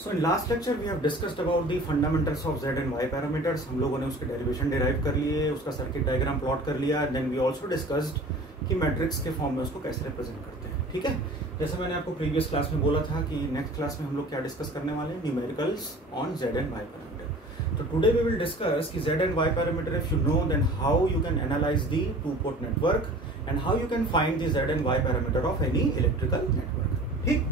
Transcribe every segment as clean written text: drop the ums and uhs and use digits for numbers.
So in last lecture we have discussed about the fundamentals of Z and Y parameters. हम लोगों ने उसके derivation derive कर लिए, उसका सर्किट डायग्राम प्लॉट कर लिया. देन वी आल्सो डिस्कस्ड कि मैट्रिक्स के फॉर्म में उसको कैसे रिप्रेजेंट करते हैं. ठीक है, जैसे मैंने आपको प्रीवियस क्लास में बोला था कि नेक्स्ट क्लास में हम लोग क्या डिस्कस करने वाले हैं, numericals on Z and Y parameter. So today we will discuss कि Z and Y parameter, if you know, then how you can analyze the two-port network and how you can find the Z and Y parameter of any electrical network. ठीक,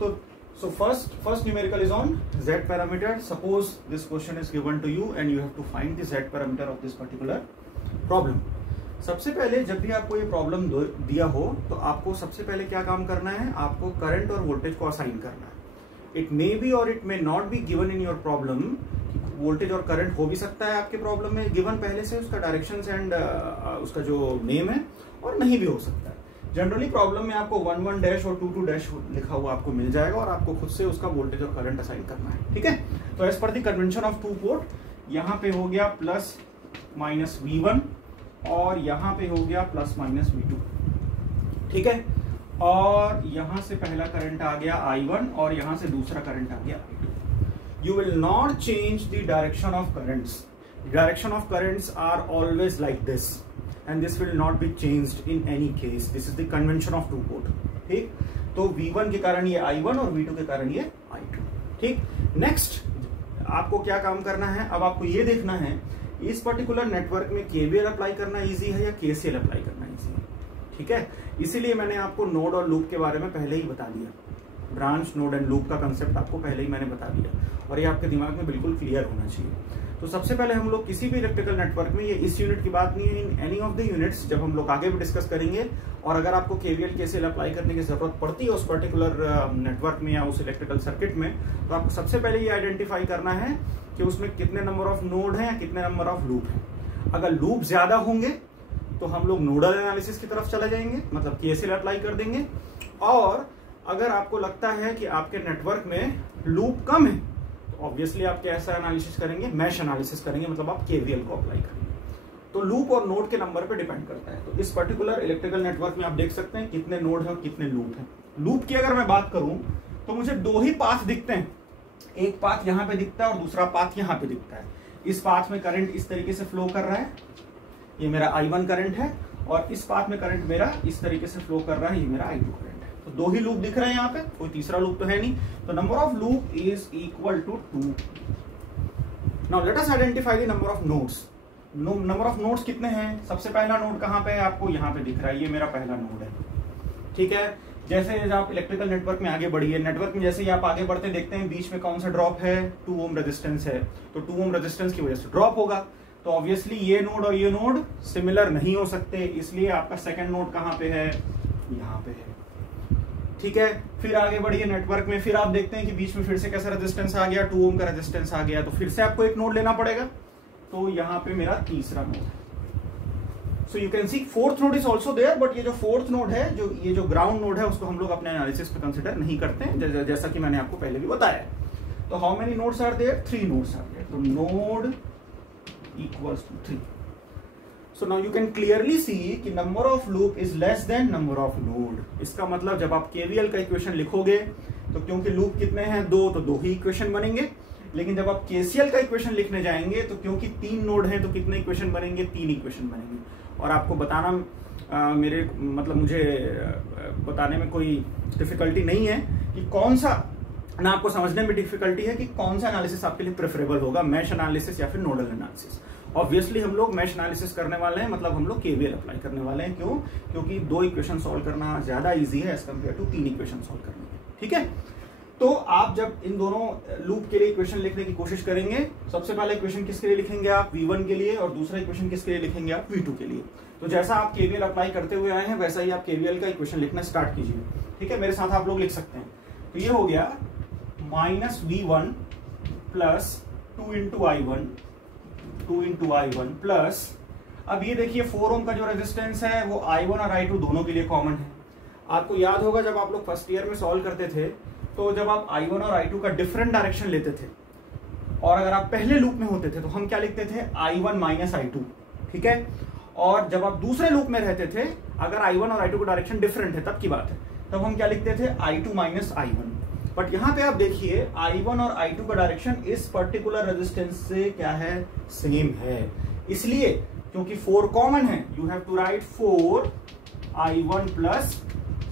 तो so first numerical is on Z parameter. Suppose this question is given to you and you have to find the Z parameter of this particular problem. सबसे पहले जब भी आपको ये problem दिया हो तो आपको सबसे पहले क्या काम करना है, आपको करंट और वोल्टेज को असाइन करना है. इट मे बी और it may not be given in your problem. Voltage और करंट हो भी सकता है आपके प्रॉब्लम में गिवन पहले से, उसका डायरेक्शंस एंड उसका जो नेम है, और नहीं भी हो सकता है. जनरली प्रॉब्लम में आपको 1 डैश और 2 डैश लिखा हुआ आपको मिल जाएगा और आपको खुद से उसका वोल्टेज और करंट असाइन करना है. ठीक है, तो as per the convention of two port यहाँ पे हो गया प्लस माइनस V1 और यहाँ पे हो गया प्लस माइनस V2. ठीक है, और यहाँ से पहला करंट आ गया I1 और यहाँ से दूसरा करंट आ गया I2. You will not change the direction of currents. Direction of currents are always like this and this will not be changed in any case. This is the convention of two port. ठीक, तो V1 के कारण ये I1 और V2 के कारण ये I2. ठीक, नेक्स्ट आपको क्या काम करना है, अब आपको ये देखना है इस पर्टिकुलर नेटवर्क में KVL अप्लाई करना इजी है या KCL अप्लाई करना इजी है. ठीक है, इसीलिए मैंने आपको नोड और लूप के बारे में पहले ही बता दिया. ब्रांच, नोड एंड लूप का कंसेप्ट आपको पहले ही मैंने बता दिया और ये आपके दिमाग में बिल्कुल क्लियर होना चाहिए. तो सबसे पहले हम लोग किसी भी इलेक्ट्रिकल नेटवर्क में, ये इस यूनिट की बात नहीं है, in any of the units जब हम लोग आगे भी डिस्कस करेंगे, और अगर आपको KVL KCL अप्लाई करने की जरूरत पड़ती है उस पर्टिकुलर नेटवर्क में या उस इलेक्ट्रिकल सर्किट में, तो आपको सबसे पहले ये आइडेंटिफाई करना है कि उसमें कितने नंबर ऑफ नोड है, कितने नंबर ऑफ लूप है. अगर लूप ज्यादा होंगे तो हम लोग नोडल एनालिसिस की तरफ चले जाएंगे, मतलब KCL अप्लाई कर देंगे. और अगर आपको लगता है कि आपके नेटवर्क में लूप कम है तो ऑब्वियसली आप कैसा एनालिसिस करेंगे, मैश एनालिसिस करेंगे, मतलब आप KVL को अप्लाई करेंगे. तो लूप और नोड के नंबर पे डिपेंड करता है. तो इस पर्टिकुलर इलेक्ट्रिकल नेटवर्क में आप देख सकते हैं कितने नोड है और कितने लूप है. लूप की अगर मैं बात करूं तो मुझे दो ही पाथ दिखते हैं. एक पाथ यहाँ पे दिखता है और दूसरा पाथ यहाँ पे दिखता है. इस पाथ में करंट इस तरीके से फ्लो कर रहा है, ये मेरा I1 करंट है, और इस पाथ में करंट मेरा इस तरीके से फ्लो कर रहा है, ये मेरा I2 करंट है. तो दो ही लूप दिख रहे हैं यहाँ पे, कोई तीसरा लूप तो है नहीं. तो number of loop is equal to 2. Now let us identify the number of nodes. Number of nodes कितने हैं? सबसे पहला नोड कहाँ पे है, आपको यहाँ पे दिख रहा है, ये मेरा पहला नोड है. ठीक है, जैसे आप इलेक्ट्रिकल नेटवर्क में आगे बढ़िए, नेटवर्क में जैसे ही आप आगे बढ़ते देखते हैं बीच में कौन सा ड्रॉप है, 2 ओम रेजिस्टेंस है. तो 2 ओम रेजिस्टेंस की वजह से ड्रॉप होगा. तो ऑब्वियसली ये नोड और ये नोड सिमिलर नहीं हो सकते, इसलिए आपका सेकंड नोड कहाँ पे है, यहाँ पे है. ठीक है, फिर आगे बढ़िए नेटवर्क में, फिर आप देखते हैं कि बीच में फिर से कैसा रेजिस्टेंस आ गया, 2 ओम का रेजिस्टेंस आ गया. तो फिर से आपको एक नोड लेना पड़ेगा. तो यहाँ पे मेरा तीसरा नोड है. So you can see fourth node is also there, but ये जो फोर्थ नोड है, जो ये जो ग्राउंड नोड है, उसको हम लोग अपने एनालिसिस पे कंसिडर नहीं करते हैं, जैसा कि मैंने आपको पहले भी बताया. तो how many nodes are there? 3 nodes are there. तो node equals to 3. So now you can clearly see कि number of loop is less than number of node. इसका मतलब जब आप KVL का इक्वेशन लिखोगे तो क्योंकि लूप कितने हैं, 2, तो 2 ही इक्वेशन बनेंगे. लेकिन जब आप KCL का इक्वेशन लिखने जाएंगे तो क्योंकि 3 नोड हैं तो कितने इक्वेशन बनेंगे, 3 इक्वेशन बनेंगे. और आपको बताना मुझे बताने में कोई डिफिकल्टी नहीं है कि कौन सा, ना आपको समझने में डिफिकल्टी है कि कौन सा एनालिसिस आपके लिए प्रेफरेबल होगा, मैश एनालिसिस या फिर नोडल एनालिसिस. ऑब्वियसली हम लोग मैश एनालिसिस करने वाले हैं, मतलब हम लोग KVL अप्लाई करने वाले हैं. क्यों? क्योंकि 2 इक्वेशन सॉल्व करना ज्यादा इजी है as compare to 3 equation solve करने में. ठीक है, तो आप जब इन दोनों लूप के लिए इक्वेशन लिखने की कोशिश करेंगे, सबसे पहले इक्वेशन किसके लिए लिखेंगे आप, V1 के लिए, और दूसरा इक्वेशन किसके लिए लिखेंगे आप, V2 के लिए. तो जैसा आप KVL अप्लाई करते हुए आए हैं वैसा ही आप KVL का इक्वेशन लिखना स्टार्ट कीजिए. ठीक है, मेरे साथ आप लोग लिख सकते हैं. तो ये हो गया minus V1 plus 2 into I1 plus, अब ये देखिए 4 ओम का जो रेजिस्टेंस है वो I1 और I2 दोनों के लिए कॉमन है. आपको याद होगा जब आप लोग फर्स्ट ईयर में सॉल्व करते थे तो जब आप I1 और I2 का डिफरेंट डायरेक्शन लेते थे और अगर आप पहले लूप में होते थे तो हम क्या लिखते थे, I1 माइनस I2. ठीक है, और जब आप दूसरे लूप में रहते थे, अगर I1 और I2 का डायरेक्शन डिफरेंट है तब की बात है, तब हम क्या लिखते थे, I2 माइनस I1. बट यहाँ पे आप देखिए I1 और I2 का डायरेक्शन इस पर्टिकुलर रेजिस्टेंस से क्या है, सेम है, इसलिए क्योंकि 4 कॉमन है, you have to write 4I1 plus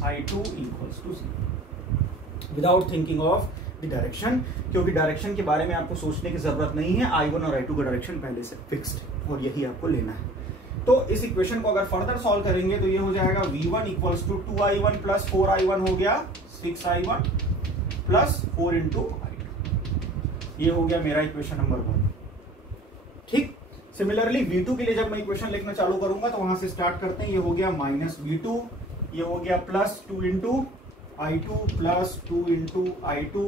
I2 equals to 0 without thinking of the direction, क्योंकि डायरेक्शन के बारे में आपको सोचने की जरूरत नहीं है, I1 और I2 का डायरेक्शन पहले से फिक्स्ड है और यही आपको लेना है। तो इस इक्वेशन को अगर फर्दर सॉल्व करेंगे तो ये हो जाएगा V1 equals to 2I1 plus 4I1 हो गया 6I1 प्लस 4 इंटू I2, ये हो गया मेरा इक्वेशन नंबर 1। ठीक, सिमिलरली V2 के लिए जब मैं इक्वेशन लिखना चालू करूंगा तो वहां से स्टार्ट करते हैं, ये हो गया माइनस V2, ये हो गया plus 2 into I2 plus 2 into I2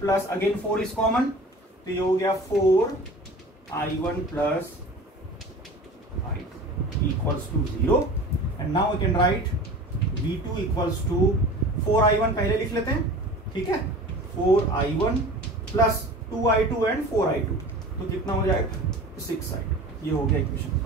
plus again 4 is common, तो ये हो गया 4I1 plus I2 equals to 0 and now we can write V2 equals to 4I1 पहले लिख लेते हैं, ठीक है, 4I1 plus 2I2 and 4I2, तो कितना हो जाएगा 6I2, ये हो गया equation.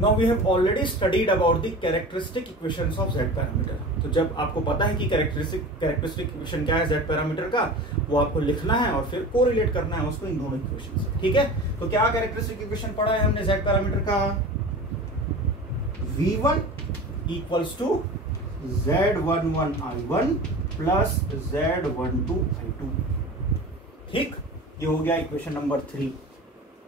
Now we have already studied about the characteristic equations of Z parameter. तो जब आपको पता है कि कैरेक्टरिस्टिक इक्वेशन क्या है Z पैरामीटर का, वो आपको लिखना है और फिर कोरिलेट करना है उसको इन दोनों इक्वेशन से, ठीक है। तो क्या कैरेक्टरिस्टिक इक्वेशन पढ़ा है हमने Z पैरामीटर का, V1 equals to Z11 I1 plus Z12 I2, ठीक, ये हो गया इक्वेशन नंबर 3,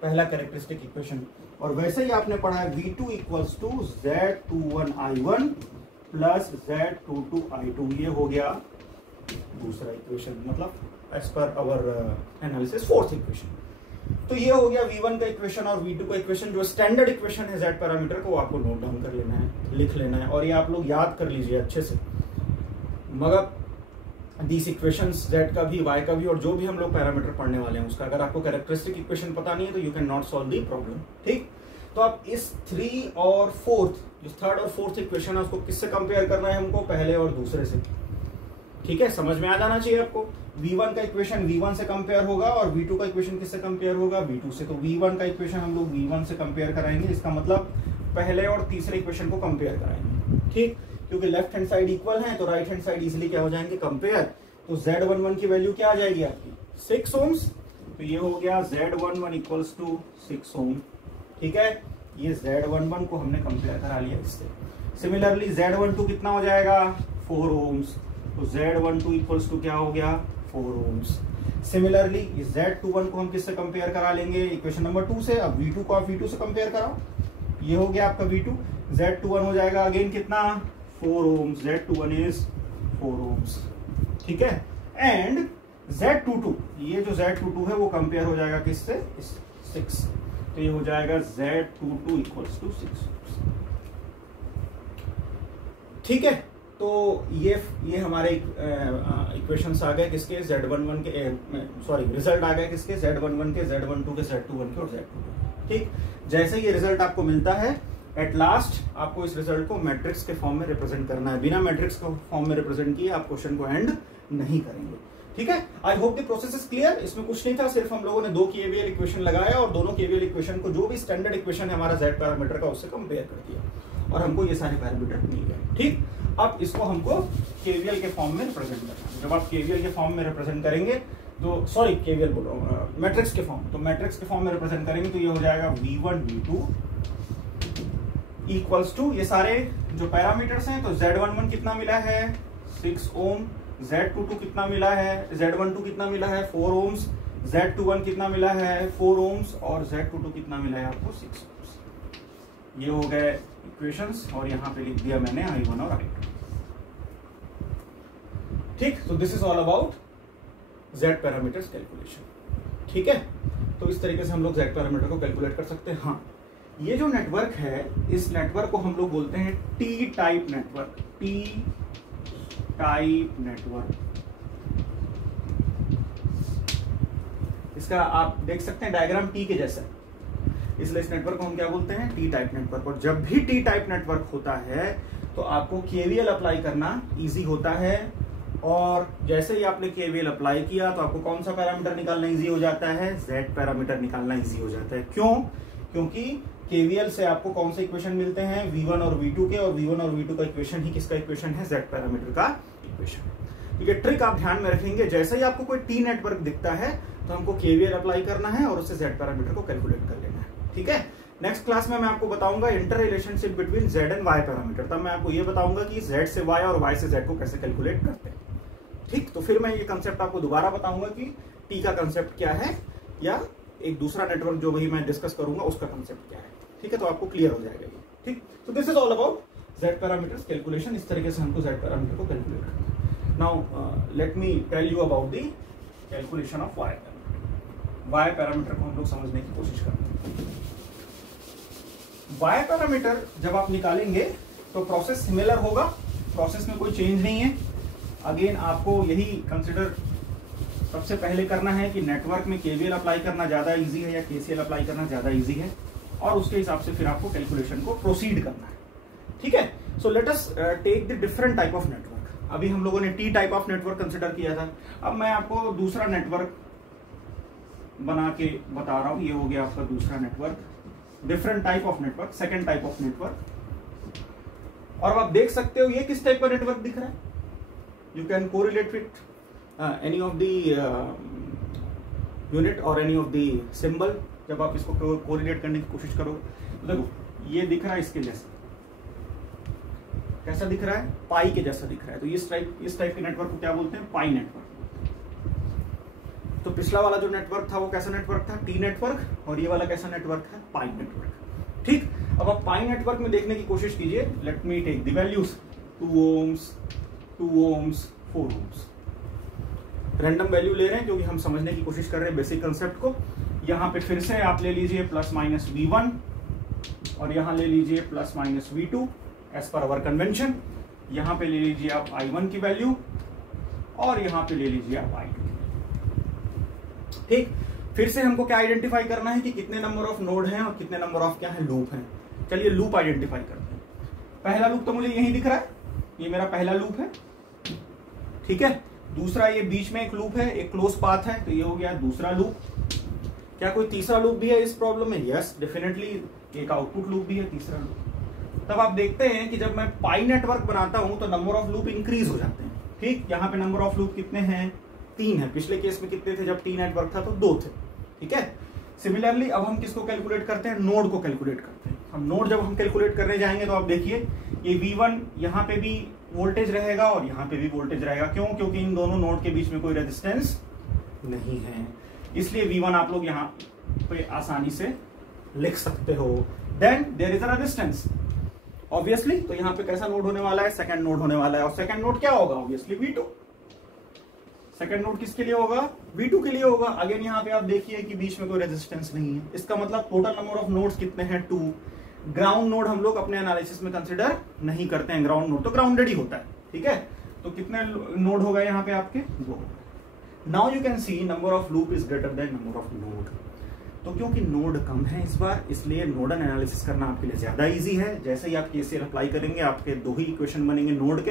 पहला कैरेक्टरिस्टिक इक्वेशन। और वैसे ही आपने पढ़ा है V2 equals to Z21 I1 plus Z22 I2, ये हो गया दूसरा इक्वेशन, मतलब as per hour analysis fourth equation. तो ये हो गया V1 का इक्वेशन और V2 का इक्वेशन। जो स्टैंडर्ड इक्वेशन है Z पैरामीटर को आपको नोट डाउन कर लेना है, लिख लेना है, और ये आप लोग याद कर लीजिए अच्छे से। मगर दीस इक्वेशंस Z का भी, Y का भी, और जो भी हम लोग पैरामीटर पढ़ने वाले हैं उसका, अगर आपको कैरेक्टरिस्टिक इक्वेशन पता नहीं है तो you can not solve the problem, ठीक। तो आप इस 3 और 4th, जो थर्ड और फोर्थ इक्वेशन है उसको किससे कंपेयर करना है हमको, पहले और दूसरे से, ठीक है, समझ में आ जाना चाहिए आपको। V1 का इक्वेशन V1 से कंपेयर होगा और V2 का इक्वेशन किससे कंपेयर होगा, V2 से। तो V1 का इक्वेशन हम लोग V1 से कंपेयर कराएंगे, इसका मतलब पहले और तीसरे इक्वेशन को कंपेयर कराएंगे, ठीक, क्योंकि लेफ्ट हैंड साइड इक्वल है तो राइट हैंड साइड इजिली क्या हो जाएंगे, कंपेयर। तो Z11 की वैल्यू क्या आ जाएगी आपकी 6 ओम्स, तो ये हो गया Z11 इक्वल्स टू 6 ओम, ठीक है, ये Z11 को हमने कंपेयर करा लिया इससे। सिमिलरली Z12 कितना हो जाएगा 4 ओम्स, तो Z12 इक्वल्स टू क्या हो गया 4 ओम्स। सिमिलरली Z21 को हम किससे कंपेयर करा लेंगे, इक्वेशन नंबर 2 से। अब V2 को आप V2 से कंपेयर कराओ, ये हो गया आपका V2, Z21 हो जाएगा अगेन कितना 4 ओम्स, Z21 इज 4 ओम्स, ठीक है। एंड Z22, ये जो Z22 है वो कंपेयर हो जाएगा किससे, 6, तो ये हो जाएगा Z22 इक्वल्स टू 6, ठीक है। तो ये हमारे इक्वेशंस आ गए किसके, Z11 के, सॉरी रिजल्ट आ गए किसके, Z11 के, Z12 के, Z21 के और Z22, ठीक। जैसे ये रिजल्ट आपको मिलता है एट लास्ट आपको इस रिजल्ट को मैट्रिक्स के फॉर्म में रिप्रेजेंट करना है। बिना मैट्रिक्स को फॉर्म में रिप्रेजेंट किए आप क्वेश्चन को एंड नहीं करेंगे, ठीक है। I hope the process is clear. इसमें कुछ नहीं था, सिर्फ हम लोगों ने 2 KVL इक्वेशन लगाया और दोनों KVL इक्वेशन को जो भी स्टैंडर्ड इक्वेशन है हमारा Z पैरामीटर का उससे कंपेयर कर दिया और हमको ये सारे पैरामीटर मिल गए, ठीक। अब इसको हमको KVL के फॉर्म में रिप्रेजेंट करना है। जब आप KVL के फॉर्म में रिप्रेजेंट करेंगे तो, सॉरी KVL बोल रहा हूँ, मैट्रिक्स के फॉर्म, तो मैट्रिक्स के फॉर्म में रिप्रेजेंट करेंगे तो ये हो जाएगा V1 V2 इक्वल्स टू, ये सारे जो पैरामीटर्स हैं, तो Z11 कितना मिला है 6 ओम, Z22 कितना मिला है, Z12 कितना मिला है 4 ओम्स, Z21 कितना मिला है 4 ओम्स और Z22 कितना मिला है आपको 6 ओम्स। ये हो गए इक्वेशंस और यहाँ पे लिख दिया मैंने I1 और I2, ठीक। तो this is all about Z parameters calculation, ठीक है। तो इस तरीके से हम लोग Z पैरामीटर को कैलकुलेट कर सकते हैं। हाँ, ये जो नेटवर्क है, इस नेटवर्क को हम लोग बोलते हैं T type network, T type network. इसका आप देख सकते हैं डायग्राम टी के जैसा, इसलिए इस नेटवर्क को हम क्या बोलते हैं टी टाइप नेटवर्क। और जब भी टी टाइप नेटवर्क होता है तो आपको KVL अप्लाई करना इजी होता है, और जैसे ही आपने KVL अप्लाई किया तो आपको कौन सा पैरामीटर निकालना इजी हो जाता है, Z पैरामीटर निकालना इजी हो जाता है। क्यों, क्योंकि KVL से आपको कौन से इक्वेशन मिलते हैं V1 और V2 के, और V1 और V2 का इक्वेशन ही किसका इक्वेशन है, Z पैरामीटर का इक्वेशन। ये ट्रिक आप ध्यान में रखेंगे, जैसे ही आपको कोई टी नेटवर्क दिखता है तो हमको केवीएल अप्लाई करना है और उससे जेड पैरामीटर को कैलकुलेट कर लेना है। ठीक है, नेक्स्ट क्लास में मैं आपको बताऊंगा inter relationship between Z and Y parameter. तब मैं आपको ये बताऊंगा कि जेड से वाई और वाई से जेड को कैसे कैलकुलेट करते हैं। ठीक, तो फिर मैं ये कंसेप्ट आपको दोबारा बताऊंगा कि टी का कंसेप्ट क्या है, या एक दूसरा नेटवर्क जो वही मैं डिस्कस करूंगा उसका कंसेप्ट क्या है। ठीक है, तो आपको क्लियर हो जाएगा ये। ठीक, तो this is all about Z parameters calculation. इस तरीके से हमको जेड पैरामीटर को कैलकुलेट करना है। Now let me tell you about the calculation of Y parameter. Y parameter को हम लोग समझने की कोशिश करते हैं। वाई पैरामीटर जब आप निकालेंगे तो प्रोसेस सिमिलर होगा, प्रोसेस में कोई चेंज नहीं है। अगेन आपको यही कंसिडर सबसे पहले करना है कि नेटवर्क में केवीएल अप्लाई करना ज्यादा इजी है या केसीएल अप्लाई करना ज्यादा इजी है, और उसके हिसाब से फिर आपको कैलकुलेशन को प्रोसीड करना है। ठीक है, so let us take the different type of network. अभी हम लोगों ने T type of network consider किया था, अब मैं आपको दूसरा नेटवर्क बना के बता रहा हूं। ये हो गया आपका दूसरा network, different type of network, second type of network. और आप देख सकते हो ये किस टाइप का नेटवर्क दिख रहा है। You can correlate with any of the unit और एनी ऑफ द सिंबल। जब आप इसको कोरिलेट करने की कोशिश करोगे तो देखो ये दिख रहा है इसके जैसा। कैसा दिख रहा है? पाई के जैसा दिख रहा है। तो इस टाइप के नेटवर्क को क्या बोलते हैं? पाई नेटवर्क। तो पिछला वाला जो नेटवर्क था वो कैसा नेटवर्क था? T network. और ये वाला कैसा नेटवर्क है? पाई नेटवर्क। ठीक, अब आप पाई नेटवर्क में देखने की कोशिश कीजिए। Let me take the values 2 ohms, 2 ohms, 4 ohms। Random value ले रहे हैं क्योंकि हम समझने की कोशिश कर रहे हैं बेसिक कंसेप्ट को। यहाँ पे फिर से आप ले लीजिए प्लस माइनस V1 और यहाँ ले लीजिए plus minus V2 as per अवर कन्वेंशन। यहाँ पे ले लीजिए आप I1 की वैल्यू और यहाँ पे ले लीजिए आप I2। ठीक, फिर से हमको क्या आइडेंटिफाई करना है कि कितने नंबर ऑफ नोड हैं और कितने नंबर ऑफ क्या है? लूप हैं। चलिए लूप आइडेंटिफाई करते हैं। पहला लूप तो मुझे यही दिख रहा है, ये मेरा पहला लूप है। ठीक है, दूसरा ये बीच में एक लूप है, एक क्लोज पाथ है, तो ये हो गया दूसरा लूप। क्या कोई तीसरा लूप भी है इस प्रॉब्लम में? यस, डेफिनेटली एक आउटपुट लूप भी है, तीसरा लूप। तब आप देखते हैं कि जब मैं पाई नेटवर्क बनाता हूं तो नंबर ऑफ लूप इंक्रीज हो जाते हैं। ठीक, यहाँ पे नंबर ऑफ लूप कितने हैं? 3 है। पिछले केस में कितने थे? जब टी नेटवर्क था तो 2 थे। ठीक है, सिमिलरली अब हम किसको कैलकुलेट करते हैं? नोड को कैलकुलेट करते हैं। हम नोड जब हम कैलकुलेट करने जाएंगे तो आप देखिए ये V1 यहाँ पे भी वोल्टेज रहेगा और यहाँ पे भी वोल्टेज रहेगा। क्यों? क्योंकि इन दोनों नोड के बीच में कोई रेजिस्टेंस नहीं है, इसलिए V1 आप लोग यहाँ पे आसानी से लिख सकते हो। Then there is a resistance obviously, तो यहाँ पे कैसा नोड होने वाला है? सेकंड नोड होने वाला है। और सेकंड नोड क्या होगा? Obviously V2। सेकंड नोड किसके लिए होगा? V2 के लिए होगा। अगेन यहाँ पे आप देखिए कि बीच में कोई रेजिस्टेंस नहीं है। इसका मतलब टोटल नंबर ऑफ नोड्स कितने हैं? 2। ग्राउंड नोड हम लोग अपने एनालिसिस में कंसिडर नहीं करते हैं। ग्राउंड नोड तो ग्राउंडेड ही होता है। ठीक है, तो कितने नोड हो गए यहाँ पे आपके? 2। Now you can see number of loop is greater than number of node. तो क्योंकि नोड कम है इस बार, इसलिए नोडल एनालिसिस करना आपके लिए ज्यादा इजी है। जैसे ही आप केसीएल अप्लाई करेंगे आपके 2 ही इक्वेशन बनेंगे नोड के।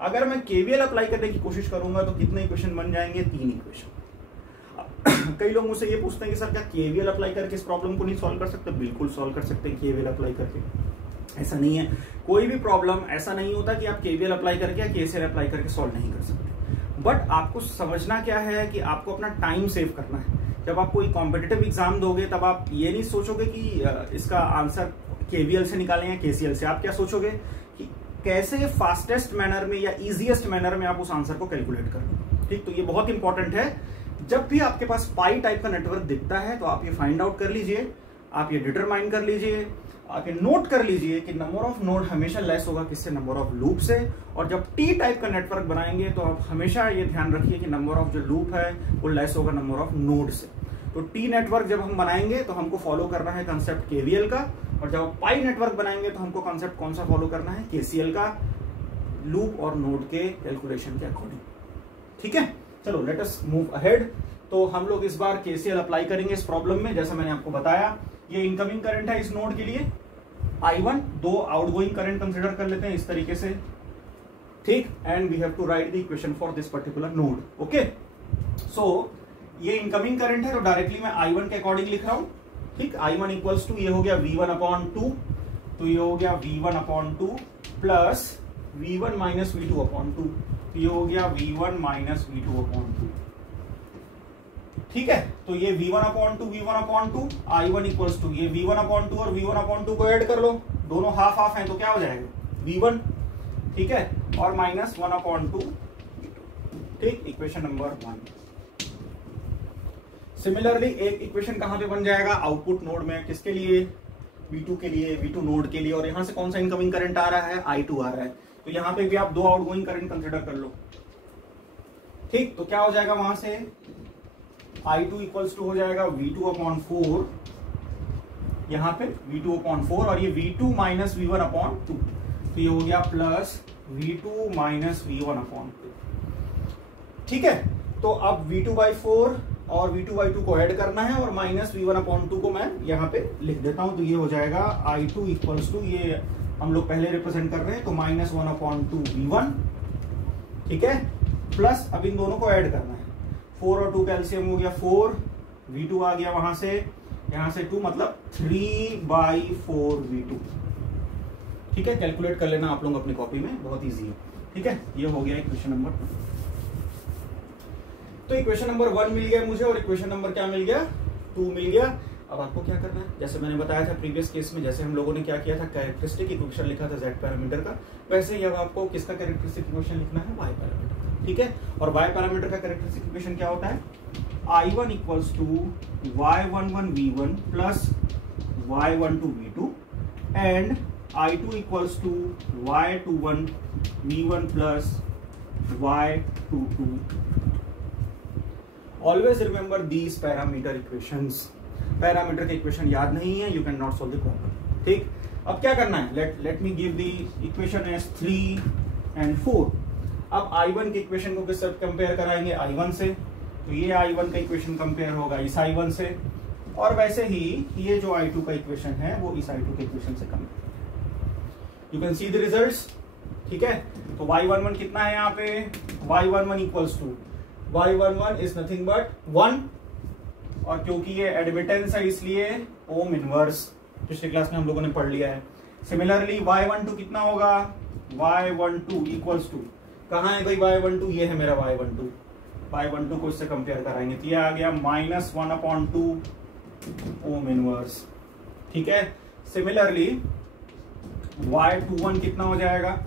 अगर मैं केवीएल अप्लाई करने की कोशिश करूंगा तो कितने इक्वेशन बन जाएंगे? 3 इक्वेशन। कई लोग मुझसे ये पूछते हैं कि सर क्या केवीएल अप्लाई करके इस प्रॉब्लम को नहीं सॉल्व कर सकते? बिल्कुल सॉल्व कर सकते हैं केवीएल अप्लाई करके। ऐसा नहीं है, कोई भी प्रॉब्लम ऐसा नहीं होता कि आप केवीएल अप्लाई करके या केसीएल अप्लाई करके सॉल्व नहीं कर सकते। बट आपको समझना क्या है कि आपको अपना टाइम सेव करना है। जब आप कोई कॉम्पिटिटिव एग्जाम दोगे तब आप ये नहीं सोचोगे कि इसका आंसर केवीएल से निकालें या केसीएल से। आप क्या सोचोगे कि कैसे फास्टेस्ट मैनर में या इजीएस्ट मैनर में आप उस आंसर को कैलकुलेट करें। ठीक, तो ये बहुत इंपॉर्टेंट है। जब भी आपके पास पाई टाइप का नेटवर्क दिखता है तो आप ये फाइंड आउट कर लीजिए, आप ये डिटरमाइन कर लीजिए, आप ये नोट कर लीजिए कि नंबर ऑफ नोड हमेशा लेस होगा किससे? नंबर ऑफ लूप से। और जब टी टाइप का नेटवर्क बनाएंगे तो आप हमेशा ये ध्यान रखिए कि नंबर ऑफ जो लूप है वो लेस होगा नंबर ऑफ नोड से। तो टी नेटवर्क जब हम बनाएंगे तो हमको फॉलो करना है कंसेप्ट केवीएल का, और जब आप पाई नेटवर्क बनाएंगे तो हमको कंसेप्ट कौन सा फॉलो करना है? केसीएल का, लूप और नोड के कैलकुलेशन के अकॉर्डिंग। ठीक है, चलो लेट अस मूव अहेड। तो हम लोग इस बार केसीएल अप्लाई करेंगे इस प्रॉब्लम में। जैसा मैंने आपको बताया ये इनकमिंग करंट है इस नोड के लिए I1, 2 आउटगोइंग करंट कंसिडर कर लेते हैं इस तरीके से। ठीक, and we have to write the equation for this particular node. Okay, so ये इनकमिंग करंट है तो डायरेक्टली मैं I1 के अकॉर्डिंग लिख रहा हूं। ठीक, I1 इक्वल्स टू ये हो गया V1/2, तो ये हो गया V1/2 plus V1 minus V2/2। तो ये हो गया v1 माइनस v2/2। ठीक है, तो ये v1/2 v1/2 i1 equals to ये v1/2 और v1/2 को ऐड कर लो, दोनों हाफ हाफ हैं तो क्या हो जाएगा v1, ठीक है, और माइनस 1/2। ठीक, इक्वेशन नंबर 1। सिमिलरली एक इक्वेशन कहां पे बन जाएगा, आउटपुट नोड में, किसके लिए, V2 के लिए, V2 नोड के लिए, और यहां से कौन सा इनकमिंग करंट आ रहा है, I2 आ रहा है, तो यहां पे भी आप दो आउटगोइंग करंट कंसिडर कर लो। ठीक, तो क्या हो जाएगा वहां से, I2 इक्वल्स टू हो जाएगा V2/4, यहां पे V2/4 और ये V2 माइनस V1/2, तो ये हो गया प्लस V2 माइनस V1/2। ठीक है, तो अब V2/4 और V2/2 को ऐड करना है और माइनस V1/2 को मैं यहाँ पे लिख देता हूं, तो ये हो जाएगा I2 इक्वल्स टू, ये हम लोग पहले रिप्रेजेंट कर रहे हैं, तो माइनस 1/2 V1, ठीक है, प्लस अब इन दोनों को ऐड करना है, 4 और 2 कैल्सियम हो गया 4, V2 आ गया वहां से, यहां से 2 मतलब 3/4 V2। ठीक है, कैलकुलेट कर लेना आप लोग अपनी कॉपी में, बहुत ईजी है। ठीक है, ये हो गया इक्वेशन नंबर 2। तो इक्वेशन नंबर 1 मिल गया मुझे और इक्वेशन नंबर क्या मिल गया, 2 मिल गया। अब आपको क्या करना है, जैसे मैंने बताया था प्रीवियस केस में, जैसे हम लोगों ने क्या किया था, कैरेक्टरिस्टिक इक्वेशन लिखा था Z पैरामीटर का, वैसे ही अब आपको किसका कैरेक्टरिस्टिक इक्वेशन लिखना है, Y पैरामीटर का। ठीक है, और Y पैरामीटर का कैरेक्टरिस्टिक इक्वेशन क्या होता है, I1 equals to Y11 V1 plus Y12 V2 and I2 equals to Y21 V1 plus Y22। Always remember these parameter equations. Parameter के इक्वेशन याद नहीं है, you can not solve the problem. ठीक, अब क्या करना है, let me give the equation as 3 and 4। अब I1 के इक्वेशन को किससे कंपेयर कराएंगे, I1 से, तो ये I1 का इक्वेशन कंपेयर होगा इस I1 से, और वैसे ही ये जो I2 का इक्वेशन है वो इस I2 के इक्वेशन से compare. You can see the results. ठीक है, तो Y11 कितना है यहाँ पे, Y11 equals to Y11 is nothing but 1, और क्योंकि ये एडमिटेंस है इसलिए ओम इनवर्स, पिछले क्लास में हम लोगों ने पढ़ लिया है। सिमिलरली Y12 कितना होगा, Y12 इक्वल्स टू, कहाँ है भाई Y12, ये है मेरा Y12, Y12 को इससे कंपेयर कराएंगे तो ये आ गया माइनस 1/2 ओम इनवर्स। ठीक है, सिमिलरली Y21 कितना हो जाएगा,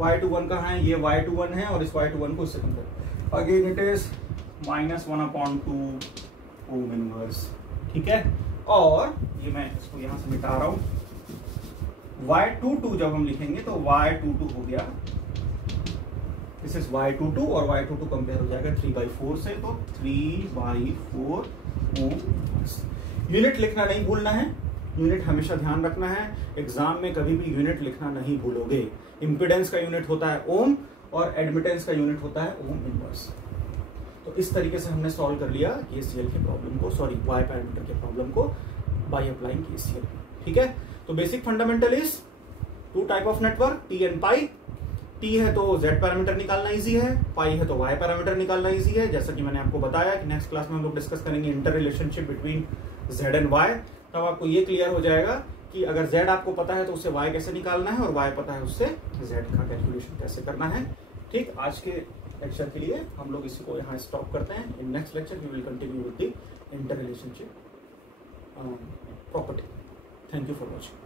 Y21 कहाँ है, ये Y21 है और इस Y21 को इससे compare, again it is minus 1/2 ohm inverse. ठीक है, और ये मैं इसको यहां से मिटा रहा हूं, Y22 जब हम लिखेंगे तो Y22 हो गया, दिस इज Y22 और Y22 कंपेयर हो जाएगा 3/4 से, तो 3/4 ओम इनवर्स। यूनिट लिखना नहीं भूलना है, यूनिट हमेशा ध्यान रखना है, एग्जाम में कभी भी यूनिट लिखना नहीं भूलोगे। इंपिडेंस का यूनिट होता है ओम और एडमिटेंस का यूनिट होता है ओम इनवर्स। तो इस तरीके से हमने सॉल्व कर लिया KCL के प्रॉब्लम को, सॉरी Y पैरामीटर के प्रॉब्लम को बाय अप्लाइंग KCL। ठीक है, तो basic fundamental is 2 type of network, T and pi. T है तो Z पैरामीटर निकालना इजी है, पाई है तो Y पैरामीटर निकालना इजी है। जैसा कि मैंने आपको बताया कि नेक्स्ट क्लास में हम लोग डिस्कस करेंगे inter relationship between Z and Y, तब आपको ये क्लियर हो जाएगा कि अगर Z आपको पता है तो उससे Y कैसे निकालना है और Y पता है उससे Z का कैलकुलेशन कैसे करना है। ठीक, आज के लेक्चर के लिए हम लोग इसी को यहाँ स्टॉप करते हैं। In next lecture we will continue with the inter relationship property. Thank you for watching.